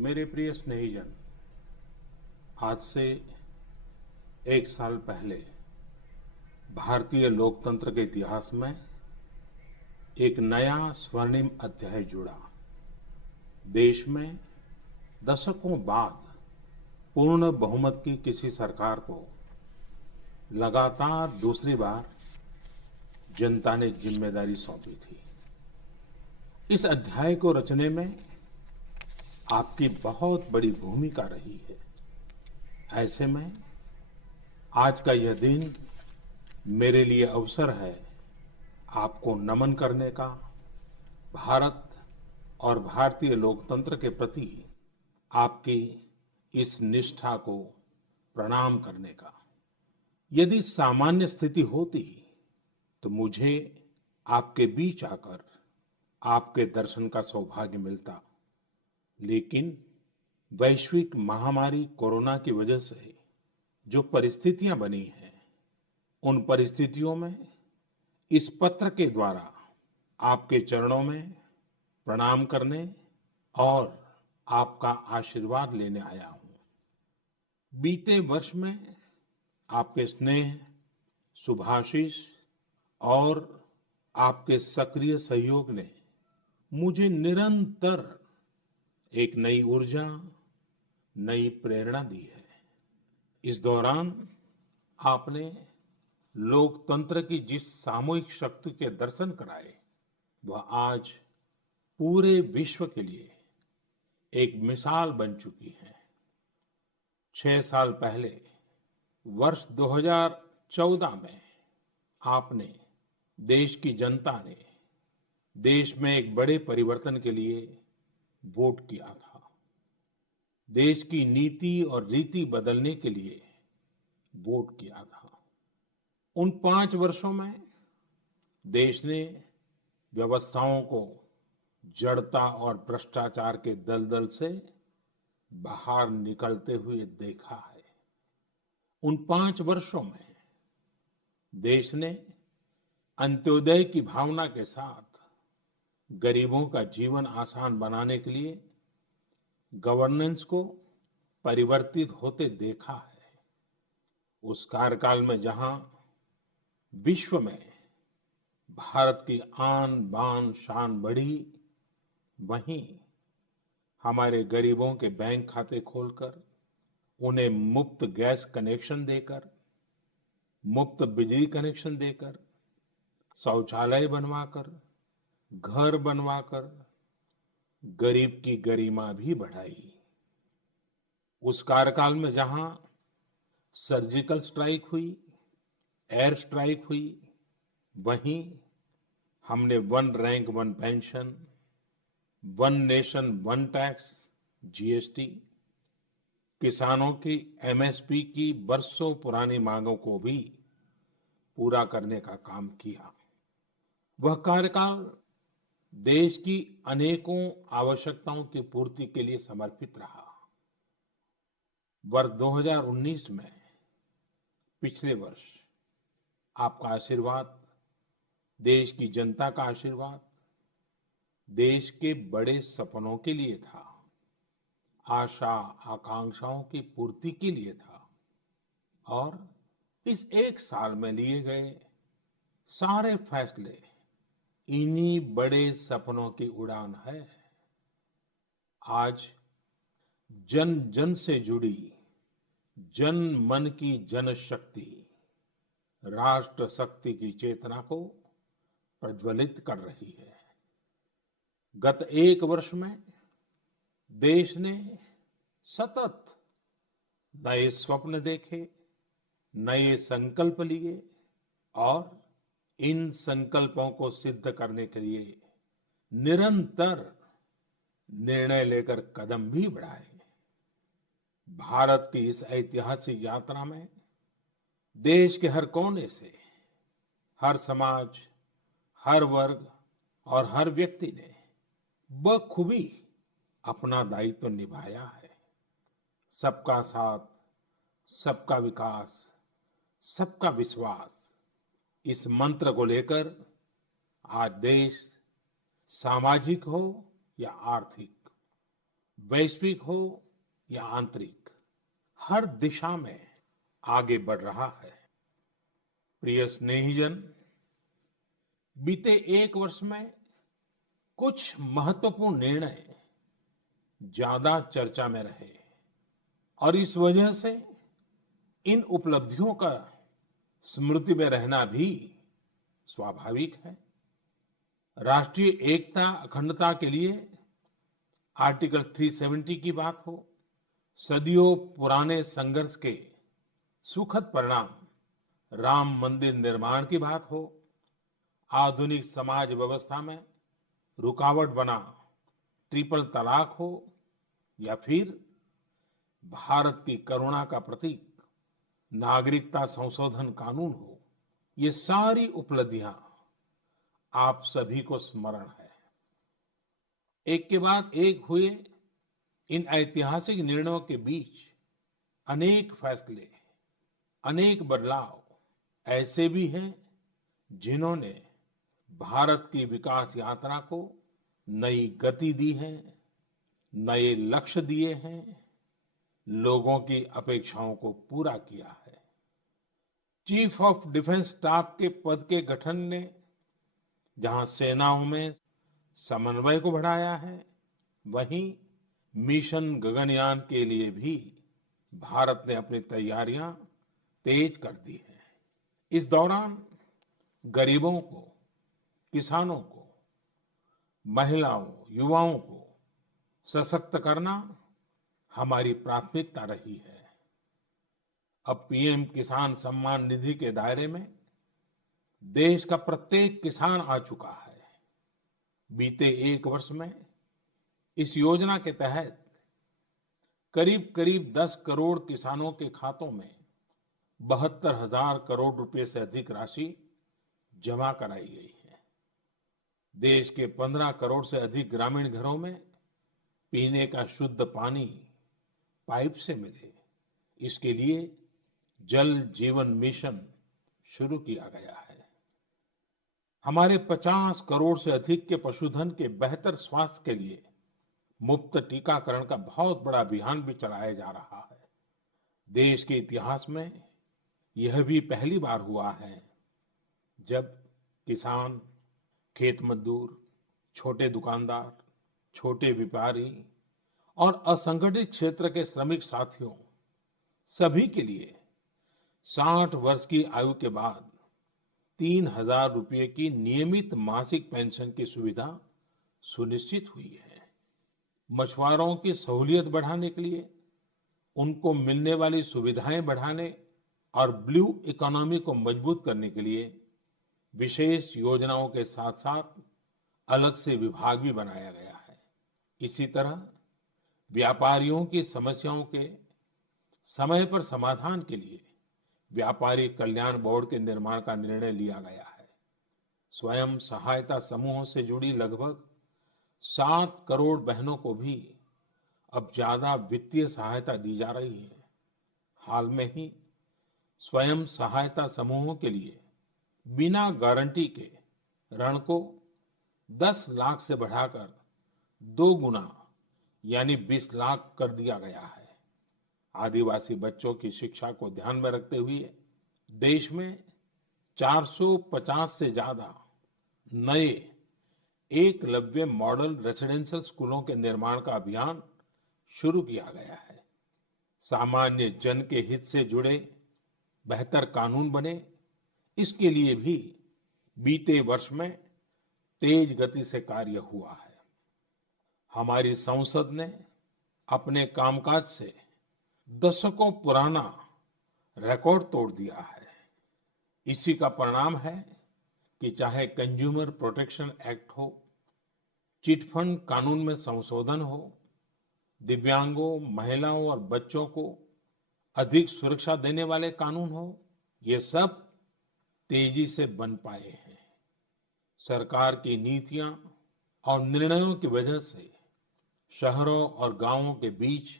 मेरे प्रिय स्नेहीजन, आज से एक साल पहले भारतीय लोकतंत्र के इतिहास में एक नया स्वर्णिम अध्याय जुड़ा। देश में दशकों बाद पूर्ण बहुमत की किसी सरकार को लगातार दूसरी बार जनता ने जिम्मेदारी सौंपी थी। इस अध्याय को रचने में आपकी बहुत बड़ी भूमिका रही है। ऐसे में आज का यह दिन मेरे लिए अवसर है आपको नमन करने का, भारत और भारतीय लोकतंत्र के प्रति आपकी इस निष्ठा को प्रणाम करने का। यदि सामान्य स्थिति होती तो मुझे आपके बीच आकर आपके दर्शन का सौभाग्य मिलता, लेकिन वैश्विक महामारी कोरोना की वजह से जो परिस्थितियां बनी हैं, उन परिस्थितियों में इस पत्र के द्वारा आपके चरणों में प्रणाम करने और आपका आशीर्वाद लेने आया हूं। बीते वर्ष में आपके स्नेह, शुभाशीष और आपके सक्रिय सहयोग ने मुझे निरंतर एक नई ऊर्जा, नई प्रेरणा दी है। इस दौरान आपने लोकतंत्र की जिस सामूहिक शक्ति के दर्शन कराए, वह आज पूरे विश्व के लिए एक मिसाल बन चुकी है। 6 साल पहले वर्ष 2014 में आपने, देश की जनता ने देश में एक बड़े परिवर्तन के लिए वोट किया था। देश की नीति और रीति बदलने के लिए वोट किया था। उन 5 वर्षों में देश ने व्यवस्थाओं को जड़ता और भ्रष्टाचार के दलदल से बाहर निकलते हुए देखा है। उन 5 वर्षों में देश ने अंत्योदय की भावना के साथ गरीबों का जीवन आसान बनाने के लिए गवर्नेंस को परिवर्तित होते देखा है। उस कार्यकाल में जहां विश्व में भारत की आन बान शान बढ़ी, वहीं हमारे गरीबों के बैंक खाते खोलकर, उन्हें मुफ्त गैस कनेक्शन देकर, मुफ्त बिजली कनेक्शन देकर, शौचालय बनवाकर, घर बनवाकर गरीब की गरिमा भी बढ़ाई। उस कार्यकाल में जहां सर्जिकल स्ट्राइक हुई, एयर स्ट्राइक हुई, वहीं हमने one rank one pension, one nation one tax, GST, किसानों की एमएसपी की बरसों पुरानी मांगों को भी पूरा करने का काम किया। वह कार्यकाल देश की अनेकों आवश्यकताओं की पूर्ति के लिए समर्पित रहा। वर्ष 2019 में, पिछले वर्ष, आपका आशीर्वाद, देश की जनता का आशीर्वाद, देश के बड़े सपनों के लिए था, आशा आकांक्षाओं की पूर्ति के लिए था। और इस एक साल में लिए गए सारे फैसले इन्हीं बड़े सपनों की उड़ान है। आज जन जन से जुड़ी जन मन की जनशक्ति राष्ट्र शक्ति की चेतना को प्रज्वलित कर रही है। गत एक वर्ष में देश ने सतत नए स्वप्न देखे, नए संकल्प लिए और इन संकल्पों को सिद्ध करने के लिए निरंतर निर्णय लेकर कदम भी बढ़ाए। भारत की इस ऐतिहासिक यात्रा में देश के हर कोने से, हर समाज, हर वर्ग और हर व्यक्ति ने बखूबी अपना दायित्व निभाया है। सबका साथ, सबका विकास, सबका विश्वास, इस मंत्र को लेकर आज देश सामाजिक हो या आर्थिक, वैश्विक हो या आंतरिक, हर दिशा में आगे बढ़ रहा है। प्रिय स्नेहीजन, बीते एक वर्ष में कुछ महत्वपूर्ण निर्णय ज्यादा चर्चा में रहे और इस वजह से इन उपलब्धियों का स्मृति में रहना भी स्वाभाविक है। राष्ट्रीय एकता अखंडता के लिए आर्टिकल 370 की बात हो, सदियों पुराने संघर्ष के सुखद परिणाम राम मंदिर निर्माण की बात हो, आधुनिक समाज व्यवस्था में रुकावट बना ट्रिपल तलाक हो या फिर भारत की करुणा का प्रतीक नागरिकता संशोधन कानून हो, ये सारी उपलब्धियां आप सभी को स्मरण है। एक के बाद एक हुए इन ऐतिहासिक निर्णयों के बीच अनेक फैसले, अनेक बदलाव ऐसे भी हैं जिन्होंने भारत की विकास यात्रा को नई गति दी है, नए लक्ष्य दिए हैं, लोगों की अपेक्षाओं को पूरा किया है। चीफ ऑफ डिफेंस स्टाफ के पद के गठन ने जहां सेनाओं में समन्वय को बढ़ाया है, वहीं मिशन गगनयान के लिए भी भारत ने अपनी तैयारियां तेज कर दी हैं। इस दौरान गरीबों को, किसानों को, महिलाओं, युवाओं को सशक्त करना हमारी प्राथमिकता रही है। अब पीएम किसान सम्मान निधि के दायरे में देश का प्रत्येक किसान आ चुका है। बीते एक वर्ष में इस योजना के तहत करीब करीब 10 करोड़ किसानों के खातों में 72,000 करोड़ रुपए से अधिक राशि जमा कराई गई है। देश के 15 करोड़ से अधिक ग्रामीण घरों में पीने का शुद्ध पानी पाइप से मिले, इसके लिए जल जीवन मिशन शुरू किया गया है। हमारे 50 करोड़ से अधिक के पशुधन के बेहतर स्वास्थ्य के लिए मुफ्त टीकाकरण का बहुत बड़ा अभियान भी चलाया जा रहा है। देश के इतिहास में यह भी पहली बार हुआ है जब किसान, खेत मजदूर, छोटे दुकानदार, छोटे व्यापारी और असंगठित क्षेत्र के श्रमिक साथियों सभी के लिए 60 वर्ष की आयु के बाद 3,000 रुपये की नियमित मासिक पेंशन की सुविधा सुनिश्चित हुई है। मछुआरों की सहूलियत बढ़ाने के लिए, उनको मिलने वाली सुविधाएं बढ़ाने और ब्लू इकोनॉमी को मजबूत करने के लिए विशेष योजनाओं के साथ-साथ अलग से विभाग भी बनाया गया है। इसी तरह व्यापारियों की समस्याओं के समय पर समाधान के लिए व्यापारी कल्याण बोर्ड के निर्माण का निर्णय लिया गया है। स्वयं सहायता समूहों से जुड़ी लगभग 7 करोड़ बहनों को भी अब ज्यादा वित्तीय सहायता दी जा रही है। हाल में ही स्वयं सहायता समूहों के लिए बिना गारंटी के ऋण को 10 लाख से बढ़ाकर 2 गुना यानी 20 लाख कर दिया गया है। आदिवासी बच्चों की शिक्षा को ध्यान में रखते हुए देश में 450 से ज्यादा नए एकलव्य मॉडल रेसिडेंशियल स्कूलों के निर्माण का अभियान शुरू किया गया है। सामान्य जन के हित से जुड़े बेहतर कानून बने, इसके लिए भी बीते वर्ष में तेज गति से कार्य हुआ है। हमारी संसद ने अपने कामकाज से दशकों पुराना रिकॉर्ड तोड़ दिया है। इसी का परिणाम है कि चाहे कंज्यूमर प्रोटेक्शन एक्ट हो, चिट फंड कानून में संशोधन हो, दिव्यांगों, महिलाओं और बच्चों को अधिक सुरक्षा देने वाले कानून हो, ये सब तेजी से बन पाए हैं। सरकार की नीतियां और निर्णयों की वजह से शहरों और गांवों के बीच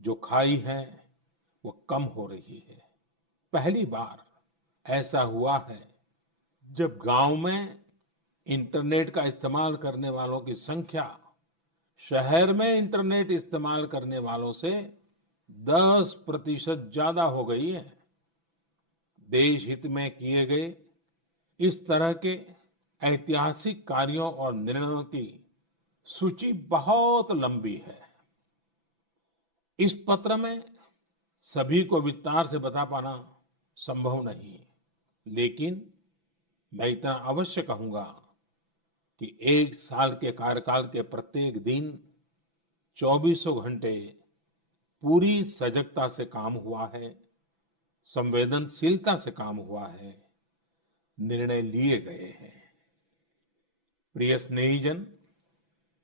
जो खाई है वो कम हो रही है। पहली बार ऐसा हुआ है जब गांव में इंटरनेट का इस्तेमाल करने वालों की संख्या शहर में इंटरनेट इस्तेमाल करने वालों से 10% ज्यादा हो गई है। देश हित में किए गए इस तरह के ऐतिहासिक कार्यों और निर्णयों की सूची बहुत लंबी है। इस पत्र में सभी को विस्तार से बता पाना संभव नहीं है, लेकिन मैं इतना अवश्य कहूंगा कि एक साल के कार्यकाल के प्रत्येक दिन चौबीसों घंटे पूरी सजगता से काम हुआ है, संवेदनशीलता से काम हुआ है, निर्णय लिए गए हैं। प्रिय स्नेहीजन,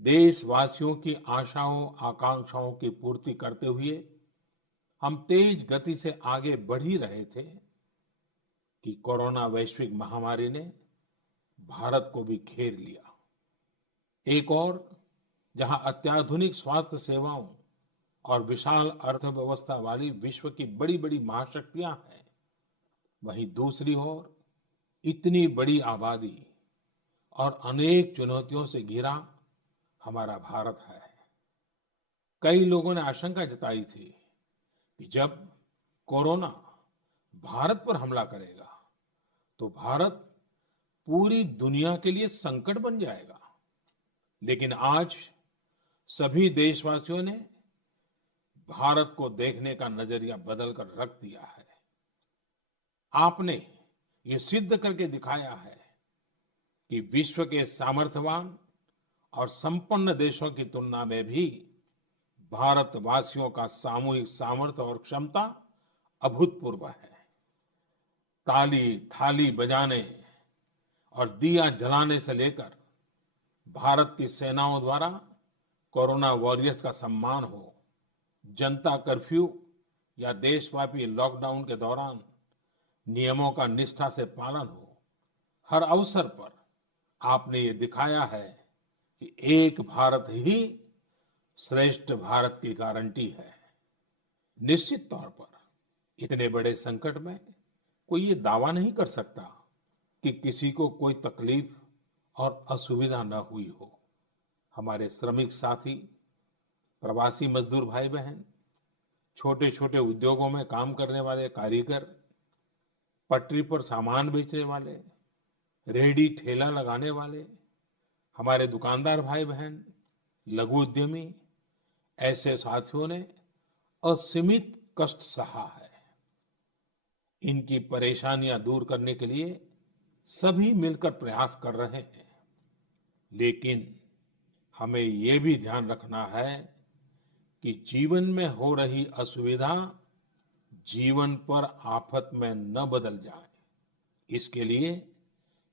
देशवासियों की आशाओं आकांक्षाओं की पूर्ति करते हुए हम तेज गति से आगे बढ़ ही रहे थे कि कोरोना वैश्विक महामारी ने भारत को भी घेर लिया। एक और जहां अत्याधुनिक स्वास्थ्य सेवाओं और विशाल अर्थव्यवस्था वाली विश्व की बड़ी-बड़ी महाशक्तियां हैं, वहीं दूसरी ओर इतनी बड़ी आबादी और अनेक चुनौतियों से घिरा हमारा भारत है। कई लोगों ने आशंका जताई थी कि जब कोरोना भारत पर हमला करेगा तो भारत पूरी दुनिया के लिए संकट बन जाएगा। लेकिन आज सभी देशवासियों ने भारत को देखने का नजरिया बदलकर रख दिया है। आपने ये सिद्ध करके दिखाया है कि विश्व के सामर्थ्यवान और संपन्न देशों की तुलना में भी भारतवासियों का सामूहिक सामर्थ्य और क्षमता अभूतपूर्व है। ताली थाली बजाने और दिया जलाने से लेकर भारत की सेनाओं द्वारा कोरोना वॉरियर्स का सम्मान हो, जनता कर्फ्यू या देशव्यापी लॉकडाउन के दौरान नियमों का निष्ठा से पालन हो, हर अवसर पर आपने ये दिखाया है कि एक भारत ही श्रेष्ठ भारत की गारंटी है। निश्चित तौर पर इतने बड़े संकट में कोई ये दावा नहीं कर सकता कि किसी को कोई तकलीफ और असुविधा न हुई हो। हमारे श्रमिक साथी, प्रवासी मजदूर भाई बहन, छोटे-छोटे उद्योगों में काम करने वाले कारीगर, पटरी पर सामान बेचने वाले, रेहड़ी ठेला लगाने वाले, हमारे दुकानदार भाई बहन, लघु उद्यमी, ऐसे साथियों ने असीमित कष्ट सहा है। इनकी परेशानियां दूर करने के लिए सभी मिलकर प्रयास कर रहे हैं। लेकिन हमें ये भी ध्यान रखना है कि जीवन में हो रही असुविधा जीवन पर आफत में न बदल जाए। इसके लिए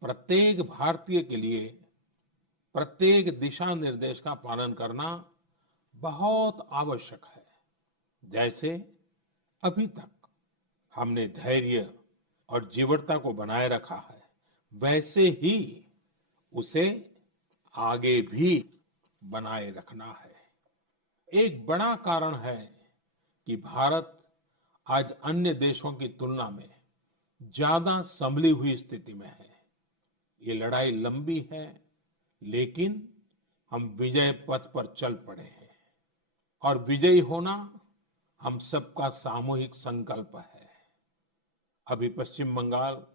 प्रत्येक भारतीय के लिए प्रत्येक दिशा निर्देश का पालन करना बहुत आवश्यक है। जैसे अभी तक हमने धैर्य और जीवटता को बनाए रखा है, वैसे ही उसे आगे भी बनाए रखना है। एक बड़ा कारण है कि भारत आज अन्य देशों की तुलना में ज्यादा संभली हुई स्थिति में है। ये लड़ाई लंबी है, लेकिन हम विजय पथ पर चल पड़े हैं और विजयी होना हम सबका सामूहिक संकल्प है। अभी पश्चिम बंगाल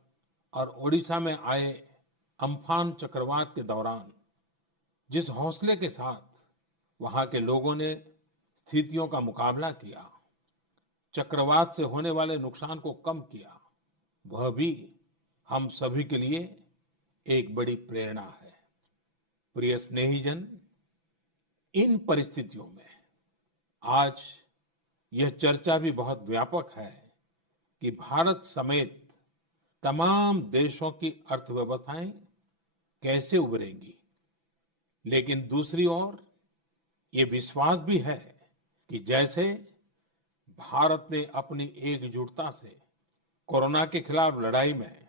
और ओडिशा में आए अम्फान चक्रवात के दौरान जिस हौसले के साथ वहां के लोगों ने स्थितियों का मुकाबला किया, चक्रवात से होने वाले नुकसान को कम किया, वह भी हम सभी के लिए एक बड़ी प्रेरणा है। प्रिय स्नेहीजन, इन परिस्थितियों में आज यह चर्चा भी बहुत व्यापक है कि भारत समेत तमाम देशों की अर्थव्यवस्थाएं कैसे उभरेंगी। लेकिन दूसरी ओर ये विश्वास भी है कि जैसे भारत ने अपनी एकजुटता से कोरोना के खिलाफ लड़ाई में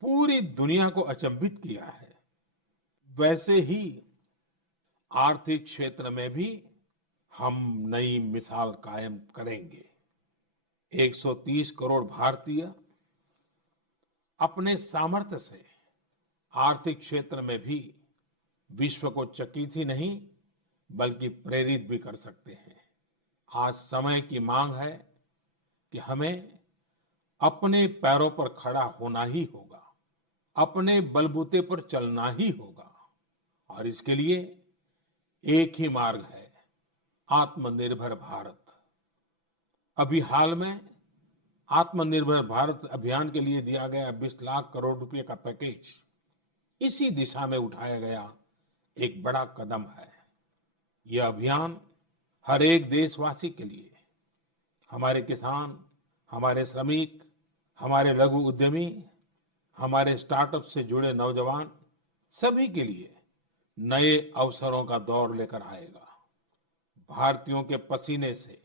पूरी दुनिया को अचंभित किया है, वैसे ही आर्थिक क्षेत्र में भी हम नई मिसाल कायम करेंगे। 130 करोड़ भारतीय अपने सामर्थ्य से आर्थिक क्षेत्र में भी विश्व को चकित ही नहीं बल्कि प्रेरित भी कर सकते हैं। आज समय की मांग है कि हमें अपने पैरों पर खड़ा होना ही होगा, अपने बलबूते पर चलना ही होगा और इसके लिए एक ही मार्ग है, आत्मनिर्भर भारत। अभी हाल में आत्मनिर्भर भारत अभियान के लिए दिया गया 20 लाख करोड़ रुपए का पैकेज इसी दिशा में उठाया गया एक बड़ा कदम है। यह अभियान हर एक देशवासी के लिए, हमारे किसान, हमारे श्रमिक, हमारे लघु उद्यमी, हमारे स्टार्टअप से जुड़े नौजवान, सभी के लिए नए अवसरों का दौर लेकर आएगा। भारतीयों के पसीने से,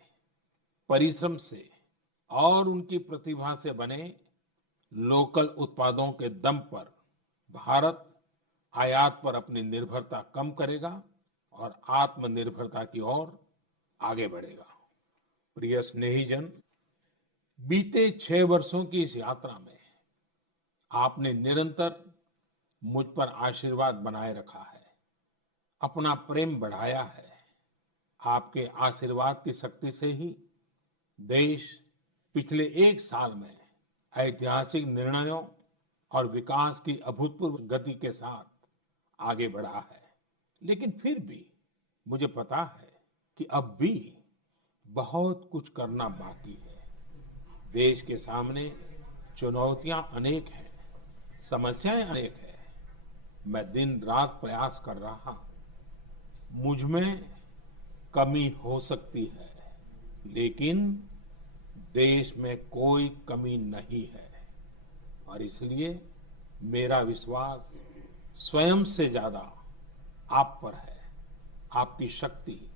परिश्रम से और उनकी प्रतिभा से बने लोकल उत्पादों के दम पर भारत आयात पर अपनी निर्भरता कम करेगा और आत्मनिर्भरता की ओर आगे बढ़ेगा। प्रिय स्नेहीजन, बीते 6 वर्षों की इस यात्रा में आपने निरंतर मुझ पर आशीर्वाद बनाए रखा है, अपना प्रेम बढ़ाया है। आपके आशीर्वाद की शक्ति से ही देश पिछले 1 साल में ऐतिहासिक निर्णयों और विकास की अभूतपूर्व गति के साथ आगे बढ़ा है। लेकिन फिर भी मुझे पता है कि अब भी बहुत कुछ करना बाकी है। देश के सामने चुनौतियां अनेक हैं, समस्याएं अनेक हैं। मैं दिन रात प्रयास कर रहा हूं। मुझ में कमी हो सकती है, लेकिन देश में कोई कमी नहीं है और इसलिए मेरा विश्वास स्वयं से ज्यादा आप पर है, आपकी शक्ति,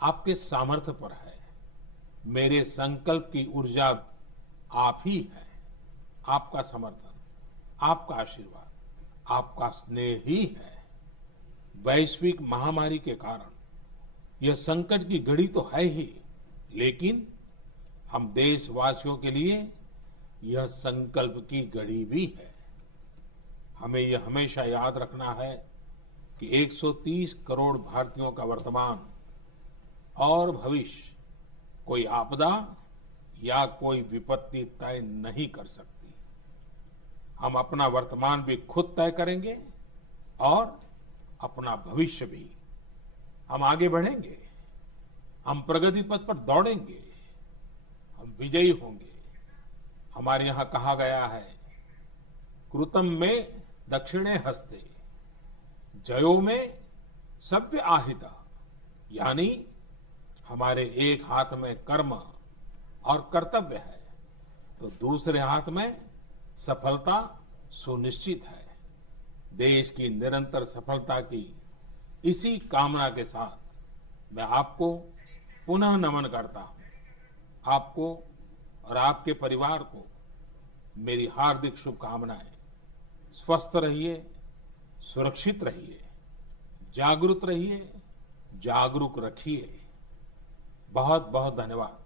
आपके सामर्थ्य पर है। मेरे संकल्प की ऊर्जा आप ही है, आपका समर्थन, आपका आशीर्वाद, आपका स्नेह ही है। वैश्विक महामारी के कारण यह संकट की घड़ी तो है ही, लेकिन हम देशवासियों के लिए यह संकल्प की घड़ी भी है। हमें यह हमेशा याद रखना है कि 130 करोड़ भारतीयों का वर्तमान और भविष्य कोई आपदा या कोई विपत्ति तय नहीं कर सकती। हम अपना वर्तमान भी खुद तय करेंगे और अपना भविष्य भी। हम आगे बढ़ेंगे, हम प्रगति पथ पर दौड़ेंगे, हम विजयी होंगे। हमारे यहां कहा गया है, कृतम में दक्षिणे हस्ते, जयो में सव्य आहिता। यानी हमारे एक हाथ में कर्म और कर्तव्य है, तो दूसरे हाथ में सफलता सुनिश्चित है। देश की निरंतर सफलता की इसी कामना के साथ मैं आपको पुनः नमन करता हूं। आपको और आपके परिवार को मेरी हार्दिक शुभकामनाएं। स्वस्थ रहिए, सुरक्षित रहिए, जागरूक रहिए, जागरूक रखिए। बहुत बहुत धन्यवाद।